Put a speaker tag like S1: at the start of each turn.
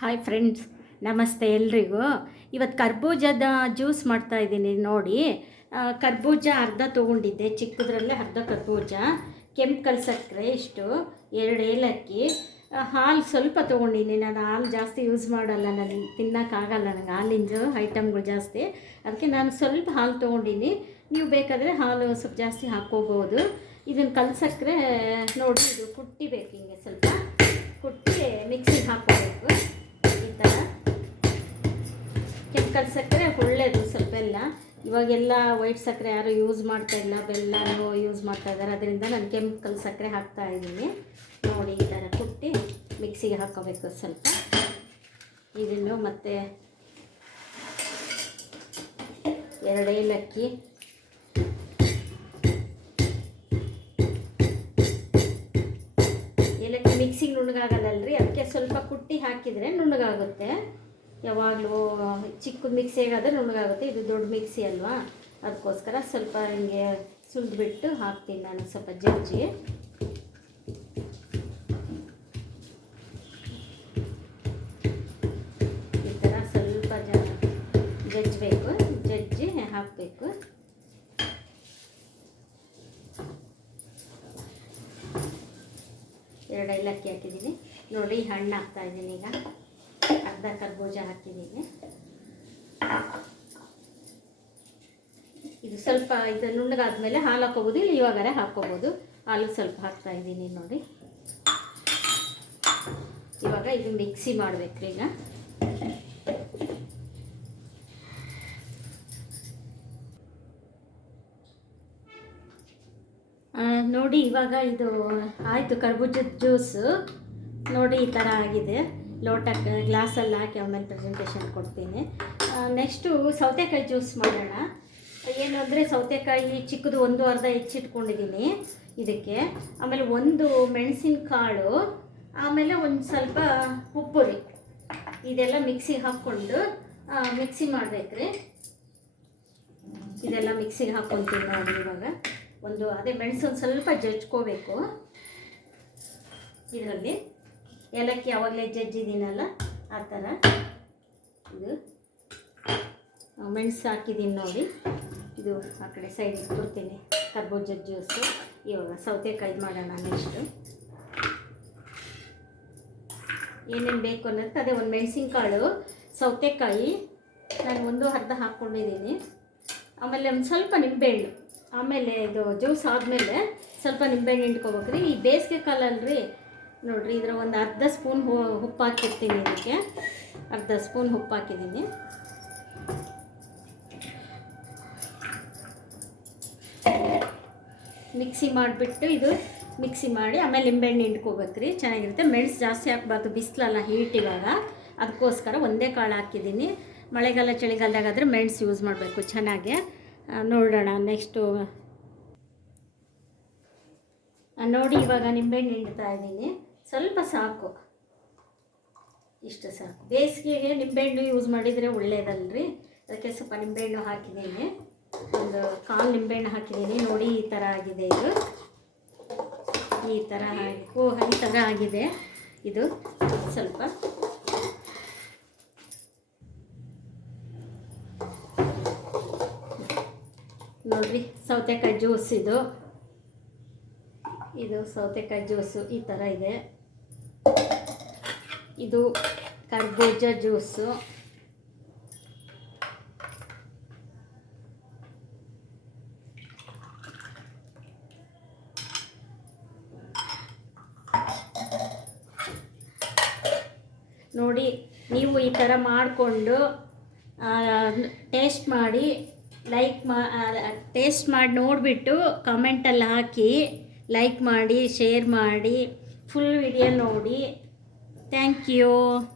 S1: Hi friends ನಮಸ್ತೆ ಎಲ್ರಿಗೂ. ಇವತ್ತು ಕರ್ಬೂಜದ ಜ್ಯೂಸ್ ಮಾಡ್ತಾ ಇದ್ದೀನಿ ನೋಡಿ. ಕರ್ಬೂಜ ಅರ್ಧ ತೊಗೊಂಡಿದ್ದೆ, ಚಿಕ್ಕದ್ರಲ್ಲೇ ಅರ್ಧ ಕರ್ಬೂಜ. ಕೆಂಪು ಸಕ್ಕರೆ ಇಷ್ಟು, ಎರಡು ಏಲಕ್ಕಿ. ಹಾಲು ಸ್ವಲ್ಪ ತೊಗೊಂಡಿನಿ ನಾನು ಹಾಲು ಜಾಸ್ತಿ ಯೂಸ್ ಮಾಡಲ್ಲ ನನಗೆ ತಿನ್ನೋಕ್ಕಾಗಲ್ಲ ನನಗೆ ಹಾಲಿಂದು ಐಟಮ್ಗಳು ಜಾಸ್ತಿ. ಅದಕ್ಕೆ ನಾನು ಸ್ವಲ್ಪ ಹಾಲು ತೊಗೊಂಡಿನಿ ನೀವು ಬೇಕಾದರೆ ಹಾಲು ಸ್ವಲ್ಪ ಜಾಸ್ತಿ ಹಾಕ್ಕೋಬೋದು. ಇದನ್ನು ಕಲ್ಸಕ್ಕರೆ, ನೋಡಿ ಇದು ಕುಟ್ಟಿಬೇಕು ಇವಾಗೆಲ್ಲ ವೈಟ್ ಸಕ್ಕರೆ ಯಾರು ಯೂಸ್ ಮಾಡ್ತಾ ಇಲ್ಲ, ಬೆಲ್ಲನೂ ಯೂಸ್ ಮಾಡ್ತಾ ಇದ್ದಾರೆ. ಅದರಿಂದ ನಾನು ಕೆಮಿಕಲ್ ಸಕ್ಕರೆ ಹಾಕ್ತಾ ಇದ್ದೀನಿ. ನೋಡಿ, ಈ ಥರ ಕುಟ್ಟಿ ಮಿಕ್ಸಿಗೆ ಹಾಕೋಬೇಕು ಸ್ವಲ್ಪ. ಇದನ್ನು ಮತ್ತು ಎರಡು ಏಲಕ್ಕಿ ಏಲಕ್ಕಿ ಮಿಕ್ಸಿಗೆ ರೀ ಅದಕ್ಕೆ ಸ್ವಲ್ಪ ಕುಟ್ಟಿ ಹಾಕಿದರೆ ನುಣ್ಣಗಾಗುತ್ತೆ. ಯಾವಾಗಲೂ ಚಿಕ್ಕ ಮಿಕ್ಸಿ ಹೇಗಾದ್ರೆ ನುಣ್ಣಗಾಗುತ್ತೆ ಇದು ದೊಡ್ಡ ಮಿಕ್ಸಿ ಅಲ್ವಾ? ಅದಕ್ಕೋಸ್ಕರ ಸ್ವಲ್ಪ ಹಿಂಗೆ ಸುಲಿದ್ಬಿಟ್ಟು ಹಾಕ್ತೀನಿ ನಾನು ಸ್ವಲ್ಪ ಜಜ್ಜಿ. ಈ ಥರ ಸ್ವಲ್ಪ ಜ, ಜಜ್ಜಬೇಕು, ಜಜ್ಜಿ ಹಾಕಬೇಕು. ಎರಡು ಏಲಕ್ಕಿ ಹಾಕಿದ್ದೀನಿ. ನೋಡಿ ಹಣ್ಣು ಹಾಕ್ತಾಯಿದ್ದೀನಿ ಈಗ. ಕರ್ಬೂಜ ಹಾಕಿದ್ದೀನಿ. ಇದು ಸ್ವಲ್ಪ ಇದು ನುಣ್ಣಗಾದ್ಮೇಲೆ ಹಾಲು ಹಾಕೋಬೋದು ಇಲ್ಲ ಇವಾಗಾರೆ ಹಾಕ್ಕೋಬೋದು. ಹಾಲು ಸ್ವಲ್ಪ ಹಾಕ್ತಾ ಇದ್ದೀನಿ ನೋಡಿ. ಇವಾಗ ಇದು ಮಿಕ್ಸಿ ಮಾಡ್ಬೇಕ್ರಿ ಈಗ. ನೋಡಿ ಇವಾಗ ಇದು ಆಯಿತು ಕರ್ಬೂಜದ ಜ್ಯೂಸು. ನೋಡಿ ಈ ಥರ ಆಗಿದೆ. ಲೋಟಕ್ಕೆ ಗ್ಲಾಸಲ್ಲಿ ಹಾಕಿ ಆಮೇಲೆ ಪ್ರೆಸೆಂಟೇಷನ್ ಕೊಡ್ತೀನಿ. ನೆಕ್ಸ್ಟು ಸೌತೆಕಾಯಿ ಜ್ಯೂಸ್ ಮಾಡೋಣ. ಏನು ಅಂದರೆ ಸೌತೆಕಾಯಿ ಚಿಕ್ಕದು ಒಂದು ಅರ್ಧ ಹೆಚ್ಚಿಟ್ಕೊಂಡಿದ್ದೀನಿ ಇದಕ್ಕೆ. ಆಮೇಲೆ ಒಂದು ಮೆಣಸಿನ ಕಾಳು ಆಮೇಲೆ ಒಂದು ಸ್ವಲ್ಪ ಉಪ್ಪು ರೀ. ಇದೆಲ್ಲ ಮಿಕ್ಸಿಗೆ ಹಾಕ್ಕೊಂಡು ಮಿಕ್ಸಿ ಮಾಡ್ಬೇಕ್ರಿ. ಇದೆಲ್ಲ ಮಿಕ್ಸಿಗೆ ಹಾಕ್ಕೊತೀವಿ ನೋಡಿ ಇವಾಗ. ಒಂದು ಅದೇ ಮೆಣಸು ಒಂದು ಸ್ವಲ್ಪ ಜಜ್ಕೋಬೇಕು. ಇದರಲ್ಲಿ ಏಲಕ್ಕಿ ಯಾವಾಗಲೇ ಜಜ್ಜಿದ್ದೀನಲ್ಲ, ಆ ಥರ. ಇದು ಮೆಣಸು ಹಾಕಿದ್ದೀನಿ ನೋಡಿ. ಇದು ಆ ಕಡೆ ಸೈಡ್ ಕೊಡ್ತೀನಿ. ಕರ್ಬೋಜ್ ಜ್ಯೂಸು ಇವಾಗ ಸೌತೆಕಾಯಿ ಮಾಡೋಣ ನೆಕ್ಸ್ಟು ಏನೇನು ಬೇಕು ಅನ್ನೋದು, ಅದೇ ಒಂದು ಮೆಣಸಿನ್ಕಾಳು, ಸೌತೆಕಾಯಿ. ನಾನು ಒಂದು ಅರ್ಧ ಹಾಕ್ಕೊಂಡಿದ್ದೀನಿ. ಆಮೇಲೆ ಒಂದು ಸ್ವಲ್ಪ ನಿಂಬೆಹಣ್ಣು. ಆಮೇಲೆ ಇದು ಜ್ಯೂಸ್ ಆದಮೇಲೆ ಸ್ವಲ್ಪ ನಿಂಬೆಹಣ್ಣು ಹಿಂಡ್ಕೋಬೇಕ್ರಿ. ಈ ಬೇಸಿಗೆ ಕಾಲಲ್ರಿ ನೋಡಿರಿ, ಇದರ ಒಂದು ಅರ್ಧ ಸ್ಪೂನ್ ಉಪ್ಪು ಹಾಕಿರ್ತೀನಿ ಇದಕ್ಕೆ. ಅರ್ಧ ಸ್ಪೂನ್ ಉಪ್ಪು ಹಾಕಿದ್ದೀನಿ. ಮಿಕ್ಸಿ ಮಾಡಿಬಿಟ್ಟು ಇದು ಮಿಕ್ಸಿ ಮಾಡಿ, ಆಮೇಲೆ ಲಿಂಬೆಹಣ್ಣು ಹಿಂಡ್ಕೋಬೇಕು ರೀ ಚೆನ್ನಾಗಿರುತ್ತೆ. ಮೆಣಸು ಜಾಸ್ತಿ ಹಾಕ್ಬಾರ್ದು, ಬಿಸಿಲಲ್ಲ ಹೀಟ್ ಇವಾಗ. ಅದಕ್ಕೋಸ್ಕರ ಒಂದೇ ಕಾಳು ಹಾಕಿದ್ದೀನಿ. ಮಳೆಗಾಲ, ಚಳಿಗಾಲದಾಗಾದರೆ ಮೆಣಸು ಯೂಸ್ ಮಾಡಬೇಕು ಚೆನ್ನಾಗೆ. ನೋಡೋಣ ನೆಕ್ಸ್ಟು. ನೋಡಿ ಇವಾಗ ನಿಂಬೆಹಣ್ಣು ಹಿಂಡ್ತಾ ಇದ್ದೀನಿ. ಸ್ವಲ್ಪ ಸಾಕು. ಇಷ್ಟು ಸಾಕು. ಬೇಸಿಗೆಗೆ ನಿಂಬೆಹಣ್ಣು ಯೂಸ್ ಮಾಡಿದರೆ ಒಳ್ಳೆಯದಲ್ರಿ ಅದಕ್ಕೆ ಸ್ವಲ್ಪ ನಿಂಬೆಹಣ್ಣು ಹಾಕಿದ್ದೀನಿ. ಒಂದು ಕಾಲು ನಿಂಬೆಹಣ್ಣು ಹಾಕಿದ್ದೀನಿ. ನೋಡಿ, ಈ ಥರ ಆಗಿದೆ ಇದು. ಈ ಥರ ಓ, ಈ ಥರ ಆಗಿದೆ ಇದು. ಸ್ವಲ್ಪ. ನೋಡ್ರಿ, ಸೌತೆಕಾಯಿ ಜ್ಯೂಸ್ ಇದು. ಇದು ಸೌತೆಕಾಯಿ ಜ್ಯೂಸು ಈ ಥರ ಇದೆ. ಇದು ಕರ್ಬೂಜ ಜ್ಯೂಸು. ನೋಡಿ, ನೀವು ಈ ಥರ ಮಾಡಿಕೊಂಡು ಟೇಸ್ಟ್ ಮಾಡಿ, ಲೈಕ್ ಮಾ ಟೇಸ್ಟ್ ಮಾಡಿ ನೋಡಿಬಿಟ್ಟು ಕಮೆಂಟಲ್ಲಿ ಹಾಕಿ, ಲೈಕ್ ಮಾಡಿ ಶೇರ್ ಮಾಡಿ ಫುಲ್ ವಿಡಿಯೋ ನೋಡಿ. Thank you.